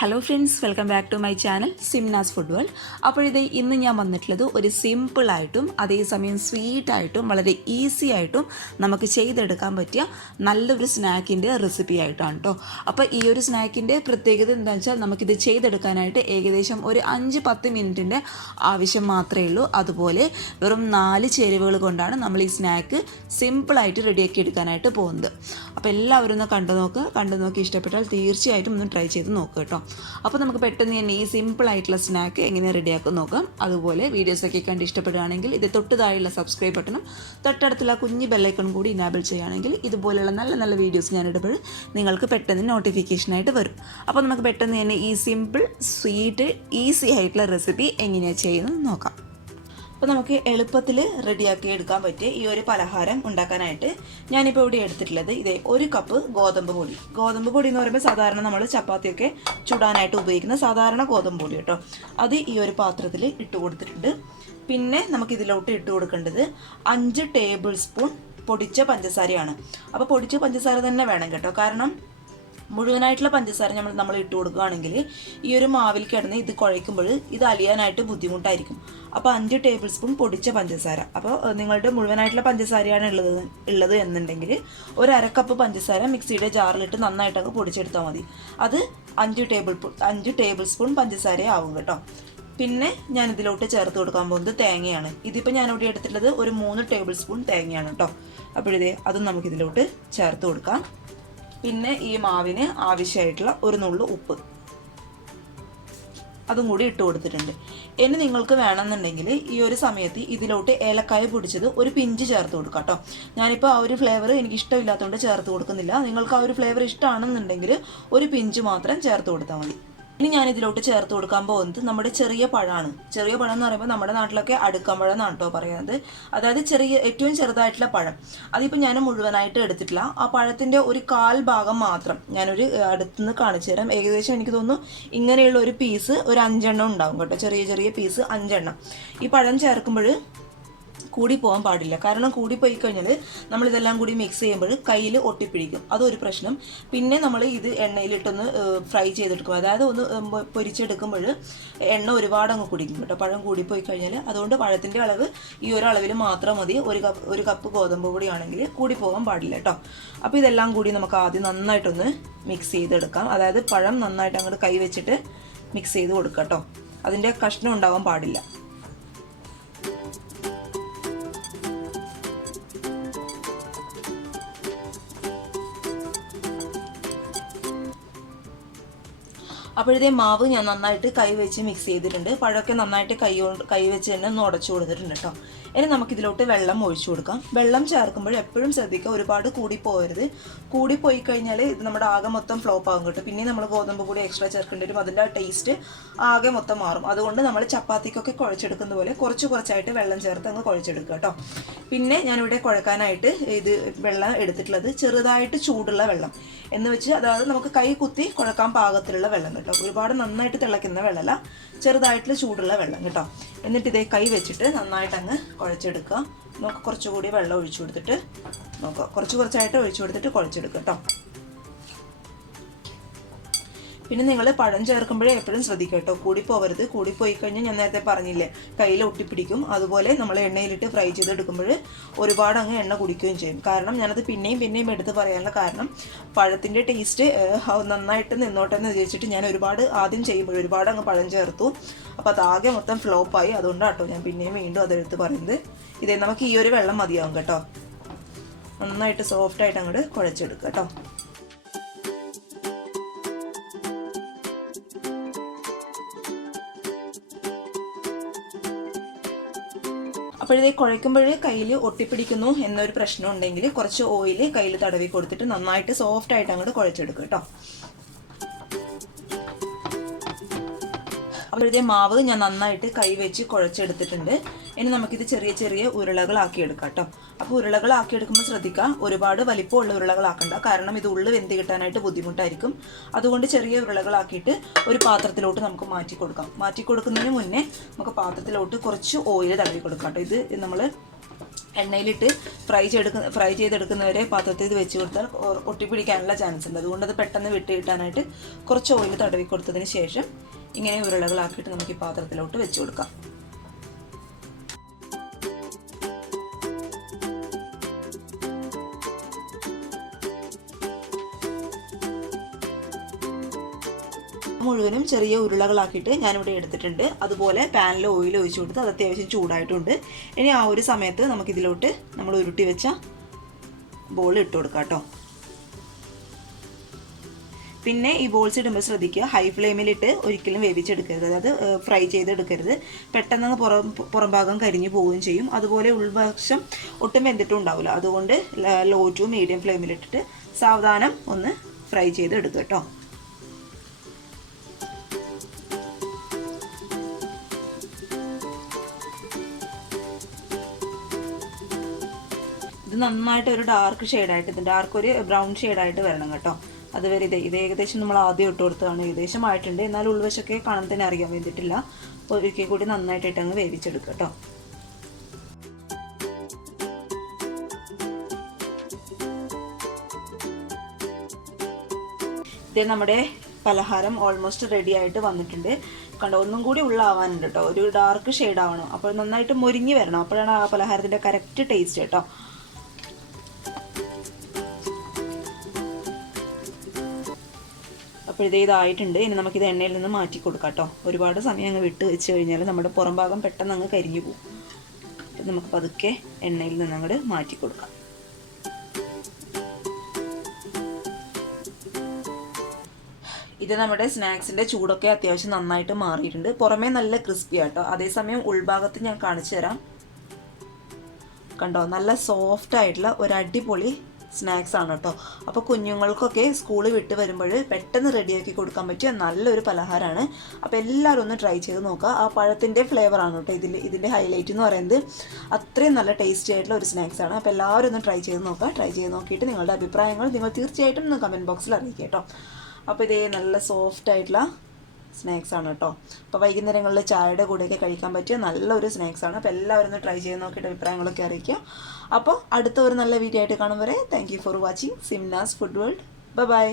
Hello friends, welcome back to my channel Simnas food world. അപ്പോഴിത് ഇന്ന് ഞാൻ വന്നിട്ടുള്ളത് ഒരു സിമ്പിളായിട്ടും അതേസമയം സ്വീറ്റായിട്ടും വളരെ ഈസി ആയിട്ടും നമുക്ക് ചെയ്തെടുക്കാൻ പറ്റിയ നല്ലൊരു സ്നാക്കിൻ്റെ റെസിപ്പി ആയിട്ടാണ് കേട്ടോ. അപ്പോൾ ഈ ഒരു സ്നാക്കിൻ്റെ പ്രത്യേകത എന്താണെന്ന് വെച്ചാൽ നമുക്കിത് ചെയ്തെടുക്കാനായിട്ട് ഏകദേശം ഒരു 5-10 മിനിറ്റിൻ്റെ ആവശ്യം മാത്രമേ ഉള്ളൂ. അതുപോലെ വെറും 4 ചേരുവകൾ കൊണ്ടാണ് നമ്മൾ ഈ സ്നാക്ക് സിമ്പിളായിട്ട് റെഡിയാക്കി എടുക്കാനായിട്ട് പോകുന്നത്. അപ്പോൾ എല്ലാവരും ഒന്ന് കണ്ടു നോക്കി ഇഷ്ടപ്പെട്ടാൽ തീർച്ചയായിട്ടും ഒന്ന് ട്രൈ ചെയ്ത് നോക്കുക കേട്ടോ. അപ്പോൾ നമുക്ക് പെട്ടെന്ന് തന്നെ ഈ സിമ്പിളായിട്ടുള്ള സ്നാക്ക് എങ്ങനെ റെഡിയാക്കും നോക്കാം. അതുപോലെ വീഡിയോസൊക്കെ കണ്ട് ഇഷ്ടപ്പെടുകയാണെങ്കിൽ ഇത് തൊട്ട് താഴെയുള്ള സബ്സ്ക്രൈബ് ബട്ടണും തൊട്ടടുത്തുള്ള കുഞ്ഞ് ബെല്ലൈക്കണും കൂടി ഇനാബിൾ ചെയ്യുകയാണെങ്കിൽ ഇതുപോലെയുള്ള നല്ല നല്ല വീഡിയോസ് ഞാൻ ഇടുമ്പോൾ നിങ്ങൾക്ക് പെട്ടെന്ന് നോട്ടിഫിക്കേഷനായിട്ട് വരും. അപ്പോൾ നമുക്ക് പെട്ടെന്ന് തന്നെ ഈ സിമ്പിൾ സ്വീറ്റ് ഈസി ആയിട്ടുള്ള റെസിപ്പി എങ്ങനെയാണ് ചെയ്യുന്നത് നോക്കാം. അപ്പോൾ നമുക്ക് എളുപ്പത്തിൽ റെഡിയാക്കി എടുക്കാൻ പറ്റിയ ഈ ഒരു പലഹാരം ഉണ്ടാക്കാനായിട്ട് ഞാനിപ്പോൾ ഇവിടെ എടുത്തിട്ടുള്ളത് ഇതേ 1 കപ്പ് ഗോതമ്പ് പൊടി. ഗോതമ്പ് പൊടി എന്ന് പറയുമ്പോൾ സാധാരണ നമ്മൾ ചപ്പാത്തിയൊക്കെ ചുടാനായിട്ട് ഉപയോഗിക്കുന്ന സാധാരണ ഗോതമ്പ് പൊടി കേട്ടോ. അത് ഈ ഒരു പാത്രത്തിൽ ഇട്ട് കൊടുത്തിട്ടുണ്ട്. പിന്നെ നമുക്കിതിലോട്ട് ഇട്ട് കൊടുക്കേണ്ടത് 5 ടേബിൾ സ്പൂൺ പൊടിച്ച പഞ്ചസാരയാണ്. അപ്പോൾ പൊടിച്ച പഞ്ചസാര തന്നെ വേണം കേട്ടോ, കാരണം മുഴുവനായിട്ടുള്ള പഞ്ചസാര നമ്മൾ ഇട്ട് കൊടുക്കുകയാണെങ്കിൽ ഈ ഒരു മാവിൽ കിടന്ന് ഇത് കുഴയ്ക്കുമ്പോൾ ഇത് അലിയാനായിട്ട് ബുദ്ധിമുട്ടായിരിക്കും. അപ്പോൾ 5 ടേബിൾ സ്പൂൺ പൊടിച്ച പഞ്ചസാര. അപ്പോൾ നിങ്ങളുടെ മുഴുവനായിട്ടുള്ള പഞ്ചസാരയാണ് ഉള്ളത് എന്നുണ്ടെങ്കിൽ ഒരു 1/2 കപ്പ് പഞ്ചസാര മിക്സിയുടെ ജാറിലിട്ട് നന്നായിട്ട് അങ്ങ് പൊടിച്ചെടുത്താൽ മതി. അത് 5 ടേബിൾ സ്പൂൺ പഞ്ചസാര ആവും കേട്ടോ. പിന്നെ ഞാനിതിലോട്ട് ചേർത്ത് കൊടുക്കാൻ പോകുന്നത് തേങ്ങയാണ്. ഇതിപ്പോൾ ഞാനിവിടെ എടുത്തിട്ടുള്ളത് ഒരു 3 ടേബിൾ സ്പൂൺ തേങ്ങയാണ് കേട്ടോ. അപ്പോഴിതേ അതും നമുക്കിതിലോട്ട് ചേർത്ത് കൊടുക്കാം. പിന്നെ ഈ മാവിന് ആവശ്യമായിട്ടുള്ള ഒരു നുള്ളു ഉപ്പ് അതും കൂടി ഇട്ട് കൊടുത്തിട്ടുണ്ട്. ഇനി നിങ്ങൾക്ക് വേണമെന്നുണ്ടെങ്കിൽ ഈ ഒരു സമയത്ത് ഇതിലോട്ട് ഏലക്കായ പൊടിച്ചത് ഒരു പിഞ്ച് ചേർത്ത് കൊടുക്കാം കേട്ടോ. ഞാനിപ്പോൾ ആ ഒരു ഫ്ലേവർ എനിക്ക് ഇഷ്ടമില്ലാത്തതുകൊണ്ട് ചേർത്ത് കൊടുക്കുന്നില്ല. നിങ്ങൾക്ക് ആ ഒരു ഫ്ലേവർ ഇഷ്ടമാണെന്നുണ്ടെങ്കിൽ ഒരു പിഞ്ച് മാത്രം ചേർത്ത് കൊടുത്താൽ മതി. ഇനി ഞാനിതിലോട്ട് ചേർത്ത് കൊടുക്കാൻ പോകുന്നത് നമ്മുടെ ചെറിയ പഴമാണ്. ചെറിയ പഴം എന്ന് പറയുമ്പോൾ നമ്മുടെ നാട്ടിലൊക്കെ അടുക്കമ്പഴം എന്നാണ് കേട്ടോ പറയുന്നത്. അതായത് ഏറ്റവും ചെറുതായിട്ടുള്ള പഴം. അതിപ്പോൾ ഞാൻ മുഴുവനായിട്ട് എടുത്തിട്ടില്ല. ആ പഴത്തിൻ്റെ ഒരു 1/4 ഭാഗം മാത്രം ഞാനൊരു അടുത്തുനിന്ന് കാണിച്ചു തരാം. ഏകദേശം എനിക്ക് തോന്നുന്നു ഇങ്ങനെയുള്ള ഒരു പീസ് ഒരു 5 എണ്ണം ഉണ്ടാവും കേട്ടോ. ചെറിയ ചെറിയ പീസ് 5 എണ്ണം. ഈ പഴം ചേർക്കുമ്പോൾ കൂടി പോകാൻ പാടില്ല, കാരണം കൂടിപ്പോയി കഴിഞ്ഞാൽ നമ്മളിതെല്ലാം കൂടി മിക്സ് ചെയ്യുമ്പോൾ കയ്യിൽ ഒട്ടിപ്പിടിക്കും. അതൊരു പ്രശ്നം. പിന്നെ നമ്മൾ ഇത് എണ്ണയിലിട്ടൊന്ന് ഫ്രൈ ചെയ്തെടുക്കും, അതായത് ഒന്ന് പൊരിച്ചെടുക്കുമ്പോൾ എണ്ണ ഒരുപാട് അങ്ങ് കുടിക്കും കേട്ടോ പഴം കൂടിപ്പോയി കഴിഞ്ഞാൽ. അതുകൊണ്ട് പഴത്തിൻ്റെ അളവ് ഈ ഒരു അളവിൽ മാത്രം മതി. ഒരു കപ്പ് ഗോതമ്പ് പൊടിയാണെങ്കിൽ കൂടി പോകാൻ പാടില്ല കേട്ടോ. അപ്പോൾ ഇതെല്ലാം കൂടി നമുക്ക് ആദ്യം നന്നായിട്ടൊന്ന് മിക്സ് ചെയ്തെടുക്കാം. അതായത് പഴം നന്നായിട്ട് അങ്ങോട്ട് കൈ വെച്ചിട്ട് മിക്സ് ചെയ്ത് കൊടുക്കാം കേട്ടോ. അതിൻ്റെ കഷ്ണം ഉണ്ടാവാൻ പാടില്ല. അപ്പോഴത്തെ മാവ് ഞാൻ നന്നായിട്ട് കൈ വെച്ച് മിക്സ് ചെയ്തിട്ടുണ്ട്. പഴമൊക്കെ നന്നായിട്ട് കൈ വെച്ച് തന്നെ ഒന്ന് ഉടച്ചു കൊടുത്തിട്ടുണ്ട് കേട്ടോ. ഇനി നമുക്കിതിലോട്ട് വെള്ളം ഒഴിച്ചു കൊടുക്കാം. വെള്ളം ചേർക്കുമ്പോൾ എപ്പോഴും ശ്രദ്ധിക്കുക, ഒരുപാട് കൂടിപ്പോകരുത്. കൂടിപ്പോയി കഴിഞ്ഞാൽ ഇത് നമ്മുടെ ആകെ മൊത്തം ഫ്ലോപ്പ് ആകും കേട്ടോ. പിന്നെ നമ്മൾ ഗോതമ്പ് കൂടി എക്സ്ട്രാ ചേർക്കേണ്ടി വരും. അതിൻ്റെ ടേസ്റ്റ് ആകെ മൊത്തം മാറും. അതുകൊണ്ട് നമ്മൾ ചപ്പാത്തിക്കൊക്കെ കുഴച്ചെടുക്കുന്ന പോലെ കുറച്ചായിട്ട് വെള്ളം ചേർത്ത് അങ്ങ് കുഴച്ചെടുക്കുക കേട്ടോ. പിന്നെ ഞാനിവിടെ കുഴക്കാനായിട്ട് ഇത് വെള്ളം എടുത്തിട്ടുള്ളത് ചെറുതായിട്ട് ചൂടുള്ള വെള്ളം എന്ന് വെച്ച്, അതായത് നമുക്ക് കൈ കുത്തി കുഴക്കാൻ പാകത്തിലുള്ള വെള്ളം കേട്ടോ. ഒരുപാട് നന്നായിട്ട് തിളയ്ക്കുന്ന വെള്ളമല്ല, ചെറുതായിട്ടുള്ള ചൂടുള്ള വെള്ളം കേട്ടോ. എന്നിട്ട് ഇതേ കൈ വെച്ചിട്ട് നന്നായിട്ട് അങ്ങ് കുഴച്ചെടുക്കുക. നമുക്ക് കുറച്ചുകൂടി വെള്ളം ഒഴിച്ചു കൊടുത്തിട്ട് കുറച്ചായിട്ട് ഒഴിച്ചു കൊടുത്തിട്ട് കുഴച്ചെടുക്കുക കേട്ടോ. പിന്നെ നിങ്ങൾ പഴം ചേർക്കുമ്പോഴേ എപ്പോഴും ശ്രദ്ധിക്കുക കേട്ടോ, കൂടിപ്പോവരുത്. കൂടിപ്പോയി കഴിഞ്ഞാൽ ഞാൻ നേരത്തെ പറഞ്ഞില്ലേ കയ്യിൽ ഒട്ടിപ്പിടിക്കും. അതുപോലെ നമ്മൾ എണ്ണയിലിട്ട് ഫ്രൈ ചെയ്തെടുക്കുമ്പോൾ ഒരുപാട് അങ്ങ് എണ്ണ കുടിക്കുകയും ചെയ്യും. കാരണം ഞാനത് പിന്നെയും എടുത്ത് പറയാനുള്ള കാരണം പഴത്തിൻ്റെ ടേസ്റ്റ് നന്നായിട്ട് നിന്നോട്ടെ എന്ന് വിചാരിച്ചിട്ട് ഞാൻ ആദ്യം ചെയ്യുമ്പോൾ ഒരുപാട് അങ്ങ് പഴം ചേർത്തു. അപ്പോൾ അതാകെ മൊത്തം ഫ്ലോപ്പായി. അതുകൊണ്ടാണ് കേട്ടോ ഞാൻ വീണ്ടും അതെടുത്ത് പറയുന്നത്. ഇതേ നമുക്ക് ഈ ഒരു വെള്ളം മതിയാവും കേട്ടോ. നന്നായിട്ട് സോഫ്റ്റായിട്ട് അങ്ങോട്ട് കുഴച്ചെടുക്കുക കേട്ടോ. അപ്പോഴേ കുഴയ്ക്കുമ്പോൾ കയ്യിൽ ഒട്ടിപ്പിടിക്കുന്നു എന്നൊരു പ്രശ്നം ഉണ്ടെങ്കിൽ കുറച്ച് ഓയിൽ കയ്യിൽ തടവി കൊടുത്തിട്ട് നന്നായിട്ട് സോഫ്റ്റായിട്ട് അങ്ങോട്ട് കുഴച്ചെടുക്കുക കേട്ടോ. അപ്പോഴത്തെ മാവ് ഞാൻ നന്നായിട്ട് കൈ വെച്ച് കുഴച്ചെടുത്തിട്ടുണ്ട്. ഇനി നമുക്കിത് ചെറിയ ഉരുളകളാക്കി എടുക്കാം കേട്ടോ. അപ്പോൾ ഉരുളകളാക്കി എടുക്കുമ്പോൾ ശ്രദ്ധിക്കുക, ഒരുപാട് വലിപ്പമുള്ള ഉരുളകളാക്കണ്ട, കാരണം ഇത് ഉള്ളിൽ വെന്ത് കിട്ടാനായിട്ട് ബുദ്ധിമുട്ടായിരിക്കും. അതുകൊണ്ട് ചെറിയ ഉരുളകളാക്കിയിട്ട് ഒരു പാത്രത്തിലോട്ട് നമുക്ക് മാറ്റി കൊടുക്കാം. മാറ്റി കൊടുക്കുന്നതിന് മുന്നേ നമുക്ക് പാത്രത്തിലോട്ട് കുറച്ച് ഓയിൽ തടവി കൊടുക്കാം കേട്ടോ. ഇത് നമ്മൾ എണ്ണയിലിട്ട് ഫ്രൈ ചെയ്തെടുക്കുന്നവരെ പാത്രത്തിൽ ഇത് വെച്ച് കൊടുത്താൽ ഒട്ടിപ്പിടിക്കാനുള്ള ചാൻസ് ഉണ്ട്. അതുകൊണ്ട് അത് പെട്ടെന്ന് വിട്ട് കിട്ടാനായിട്ട് കുറച്ച് ഓയിൽ തടവി കൊടുത്തതിന് ശേഷം ഇങ്ങനെ ഉരുളകളാക്കിയിട്ട് നമുക്ക് ഈ പാത്രത്തിലോട്ട് വെച്ച് കൊടുക്കാം. മുഴുവനും ചെറിയ ഉരുളകളാക്കിയിട്ട് ഞാനിവിടെ എടുത്തിട്ടുണ്ട്. അതുപോലെ പാനിൽ ഓയിൽ ഒഴിച്ചു കൊടുത്ത് അത് അത്യാവശ്യം ചൂടായിട്ടുണ്ട്. ഇനി ആ ഒരു സമയത്ത് നമുക്കിതിലോട്ട് നമ്മൾ ഉരുട്ടി വെച്ച ബോൾ ഇട്ട് കൊടുക്കാം കേട്ടോ. പിന്നെ ഈ ബോൾസ് ഇടുമ്പോൾ ശ്രദ്ധിക്കുക, ഹൈ ഫ്ലെയിമിലിട്ട് ഒരിക്കലും വേവിച്ചെടുക്കരുത്, അതായത് ഫ്രൈ ചെയ്തെടുക്കരുത്. പെട്ടെന്ന് പുറം ഭാഗം കരിഞ്ഞു പോവുകയും ചെയ്യും. അതുപോലെ ഉൾവശം ഒട്ടും വെന്തിട്ടും ഉണ്ടാവില്ല. അതുകൊണ്ട് ലോ ടു മീഡിയം ഫ്ലെയിമിലിട്ടിട്ട് സാവധാനം ഒന്ന് ഫ്രൈ ചെയ്തെടുക്കുക കേട്ടോ. ഇത് നന്നായിട്ട് ഒരു ഡാർക്ക് ഷെയ്ഡായിട്ട്, ഒരു ബ്രൗൺ ഷെയ്ഡായിട്ട് വരണം കേട്ടോ. അതുവരെ ഇത് ഏകദേശം നമ്മൾ ആദ്യം ഇട്ട് കൊടുത്തതാണ്, ഏകദേശം ആയിട്ടുണ്ട്. എന്നാൽ ഉൾവശമൊക്കെ കാണാൻ തന്നെ അറിയാൻ വേണ്ടിയിട്ടില്ല. ഒരിക്കൽ കൂടി നന്നായിട്ടിട്ട് അങ്ങ് വേവിച്ചെടുക്കുക കേട്ടോ. ഇത് നമ്മുടെ പലഹാരം ഓൾമോസ്റ്റ് റെഡി ആയിട്ട് വന്നിട്ടുണ്ട്. കണ്ടോ, ഒന്നും കൂടി ഉള്ളാവാനുണ്ട് കേട്ടോ, ഒരു ഡാർക്ക് ഷെയ്ഡ് ആവണം. അപ്പോൾ നന്നായിട്ട് മൊരിഞ്ഞ് വരണം, അപ്പോഴാണ് ആ പലഹാരത്തിൻ്റെ കറക്റ്റ് ടേസ്റ്റ് കേട്ടോ. അപ്പോൾ ഇതായിട്ടുണ്ട്. ഇനി നമുക്കിത് എണ്ണയിൽ നിന്ന് മാറ്റി കൊടുക്കാം കേട്ടോ. ഒരുപാട് സമയം അങ്ങ് വിട്ട് വെച്ച് കഴിഞ്ഞാൽ നമ്മുടെ പുറം ഭാഗം പെട്ടെന്ന് അങ്ങ് കരിഞ്ഞു പോകും. അപ്പം നമുക്ക് പതുക്കെ എണ്ണയിൽ നിന്ന് അങ്ങോട്ട് മാറ്റി കൊടുക്കാം. ഇത് നമ്മുടെ സ്നാക്സിൻ്റെ ചൂടൊക്കെ അത്യാവശ്യം നന്നായിട്ട് മാറിയിട്ടുണ്ട്. പുറമേ നല്ല ക്രിസ്പി ആട്ടോ. അതേസമയം ഉൾഭാഗത്ത് ഞാൻ കാണിച്ചു തരാം. കണ്ടോ, നല്ല സോഫ്റ്റ് ആയിട്ടുള്ള ഒരു അടിപൊളി സ്നാക്സ് ആണ് കേട്ടോ. അപ്പോൾ കുഞ്ഞുങ്ങൾക്കൊക്കെ സ്കൂളിൽ വിട്ട് വരുമ്പോൾ പെട്ടെന്ന് റെഡിയാക്കി കൊടുക്കാൻ പറ്റിയ നല്ലൊരു പലഹാരമാണ്. അപ്പോൾ എല്ലാവരും ഒന്ന് ട്രൈ ചെയ്ത് നോക്കുക. ആ പഴത്തിൻ്റെ ഫ്ലേവറാണ് കേട്ടോ ഇതിൻ്റെ ഹൈലൈറ്റ് എന്ന് പറയുന്നത്. അത്രയും നല്ല ടേസ്റ്റി ആയിട്ടുള്ള ഒരു സ്നാക്സ് ആണ്. അപ്പോൾ എല്ലാവരും ഒന്ന് ട്രൈ ചെയ്ത് നോക്കുക. ട്രൈ ചെയ്ത് നോക്കിയിട്ട് നിങ്ങളുടെ അഭിപ്രായങ്ങൾ നിങ്ങൾ തീർച്ചയായിട്ടും ഒന്ന് കമൻറ്റ് ബോക്സിൽ അറിയിക്കുക കേട്ടോ. അപ്പോൾ ഇതേ നല്ല സോഫ്റ്റ് ആയിട്ടുള്ള സ്നാക്സ് ആണ് കേട്ടോ. അപ്പോൾ വൈകുന്നേരങ്ങളിൽ ചായയുടെ കൂടെയൊക്കെ കഴിക്കാൻ പറ്റിയ നല്ലൊരു സ്നാക്സ് ആണ്. അപ്പോൾ എല്ലാവരും ഒന്ന് ട്രൈ ചെയ്ത് നോക്കിയിട്ട് അഭിപ്രായങ്ങളൊക്കെ അറിയിക്കുക. അപ്പോൾ അടുത്ത ഒരു നല്ല വീഡിയോ ആയിട്ട് കാണും വരെ thank you for watching Simna's food world. By.